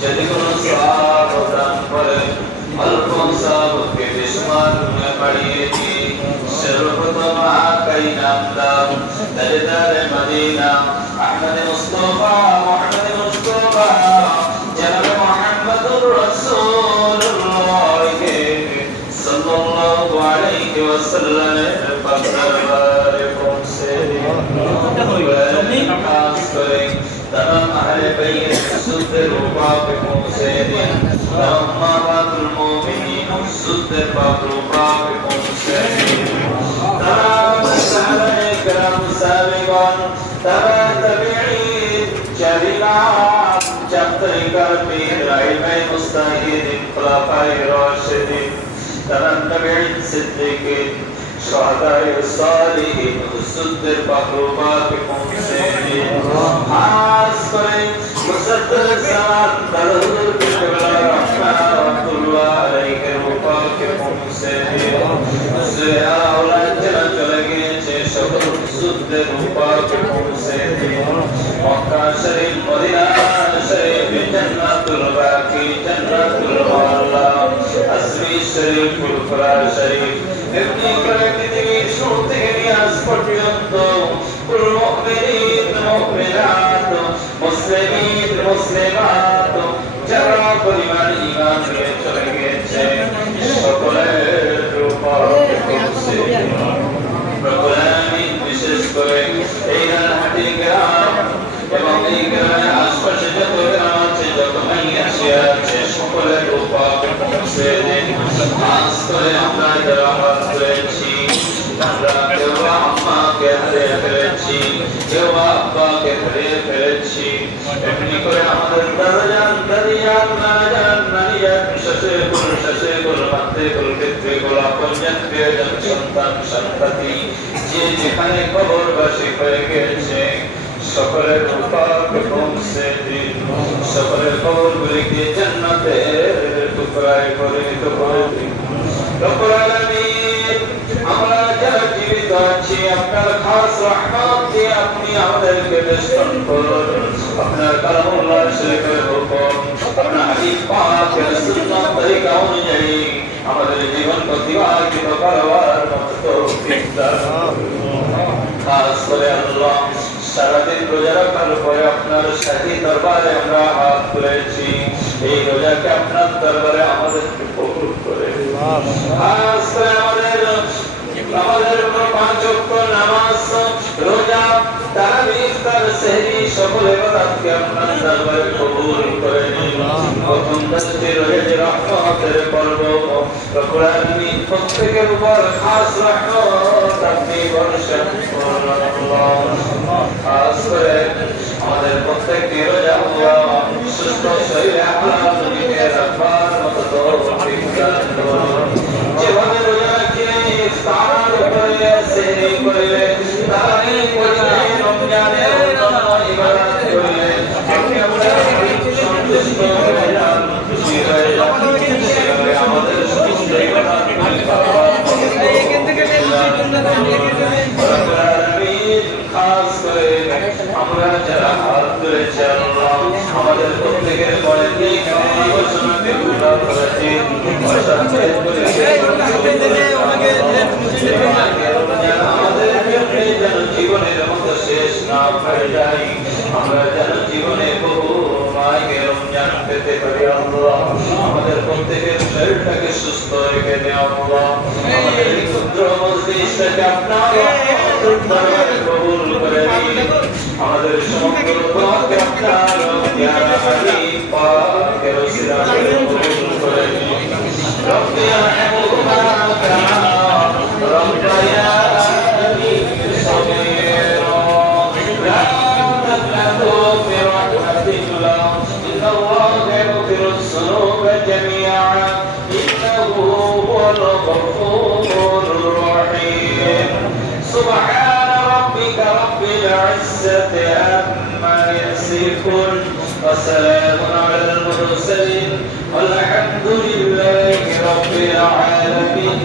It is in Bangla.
যদি কোনো সওয়াব দান করে অল্প সওয়াবকে বেশমার গুণে বাড়িয়ে দিয়ে সর্বপ্রথম আকাই নাম দাও তাজদারে মদিনা আহমদ মুস্তাফা জনাবে মুহাম্মদুর রাসূলুল্লাহ সাল্লাল্লাহু আলাইহি ওয়াসাল্লামের পাক দরবারে পৌঁছে খাস করে तमाम अहले बैत शुद्ध रूपा पे पहुंचे दिन तमाम माबादुल मोमिनीन शुद्ध पाक रूपा पे पहुंचे दिन तमाम सहाबाए करम साबिगान तमाम तबीईन शरीआत तरीक़ा पीर इल्म मुस्ताहिदीन खुलाफाए राशिदीन तमाम तबीईन सिद्दीकीन शहदाए सालिहीन शुद्ध पाक रूपा पे पहुंचे दिन खास करे मुसद्दर ज़मान तलहुर के क़िबला रहमतुल्लाह अलैहि रूपा के पहुंचे से औलाद चला चले गए সকল শুদ্ধ রূপা के पहुंचे मक्का शरीफ मदीना शरीफ जन्नतुल बाकी जन्नतुल मौला असमी शरीफ कुफरा शरीफ এমনি করে পৃথিবীর শুরু থেকে নিয়ে আজ পর্যন্ত কুল মুমিনিন মুমিনাত মুসলিমিন মুসলিমাত যারা পরিমাণ ঈমান নিয়ে চলে গেছে সকলের রূপকে পৌঁছে রব্বুল আলামিন বিশেষ করে এই রাহাটি গ্রাম এবং এই গ্রামের আশপাশে যত গ্রাম আছে যত মাইয়াশি আছে সকলের রূপকে পৌঁছে দিন খাস করে আমরা যারা হাত ধরেছি আমরা কেউ আম্মাকে হারিয়ে ফেলেছি কেউ আব্বাকে হারিয়ে ফেলেছি এমনি করে আমাদের দাদাজান দাদিজান নানাজান নানিজান শ্বশুর কুল মাতৃ কুল পিতৃ কুল আপনজন প্রিয়জন সন্তান সন্ততি যে যেখানে কবরবাসী হয়ে গেছে সকলের রূপকে পৌঁছে দিন সকলের কবরগুলিকে জান্নাতের টুকরায় পরিণত করে দিন রব্বুল আলামিন আমরা যারা জীবিত আছি আপনার খাস রহমত দিয়ে আপনি আমাদেরকে বেষ্টন করুন আপনার কালামুল্লাহ শরীফের হুকুম আপনার হাদিস পাকের সুন্নাত তরিকা অনুযায়ী আমাদের জীবন অতিবাহিত করার মতো তৌফিক দান খাস করে আল্লাহ সারাদিন রোজা রাখার পরে আপনার শাহী দরবারে আমরা হাত তুলেছি এই রোজাকে আপনার দরবারে আমাদেরকে কবুল করে খাস করে আমাদের পাঁচ ওয়াক্ত নামাজ রোজা তারাবিহ ইফতার সেহরি সকল ইবাদতকে আপনার দরবারে কবুল করে নিন প্রথম দশটি রোজা যে রহমতের পর্ব রব্বুল আলামিন প্রত্যেকের উপর খাস রহমত আপনি বর্ষণ করুন খাস করে আমাদের প্রত্যেকটি রোজা আল্লাহ সুস্থ শরীরে আল্লাহ নবীকে রাখবার মতো তৌফিক দান করুন যেভাবে রোজা রাখলে ইফতার করে সেহরি করে তারাবিহ করে রমজানের অন্যান্য ইবাদত করে আপনি আমাদের সন্তুষ্ট হয়ে যান খুশি হয়ে যান আমাদের সুস্থ ইবাদত এখান থেকে খাস করে আমরা যারা হাত ধরেছি আল্লাহ আমাদের প্রত্যেকের পরে ঘোষণাকে পূরা করেছি আমাদের যেন জীবনের মতো শেষ না হয়ে যায় আমরা যেন জীবনে বহু মাইকে রমজান পেতে পারি আল্লাহ আমাদের প্রত্যেকের শরীরটাকে সুস্থ রেখে দেয় আল্লাহ আমাদের এই ক্ষুদ্র মজলিসটাকে আপনার দরবারে কবুল করে দিন আমাদের সমগ্র দোয়াকে আপনার প্যারা হাবিব পাকের ওসিলাতে কবুল করে দিন রব্বি আরহামহুমা কামা রব্বায়ানি সগীরা লা তাকনাতু ফি রাহমাতিল্লাহ ইন্নাল্লাহা ইয়াগফিরুজ যুনুবা জামিআ ইন্নাহু হুয়াল গফুরুর রহিম সুবহান রাব্বিকা রাব্বিল ইজ্জাতি আম্মা ইয়াসিফুন ওয়া সালামুন আলাল মুরসালিন والحمد لله رب العالمين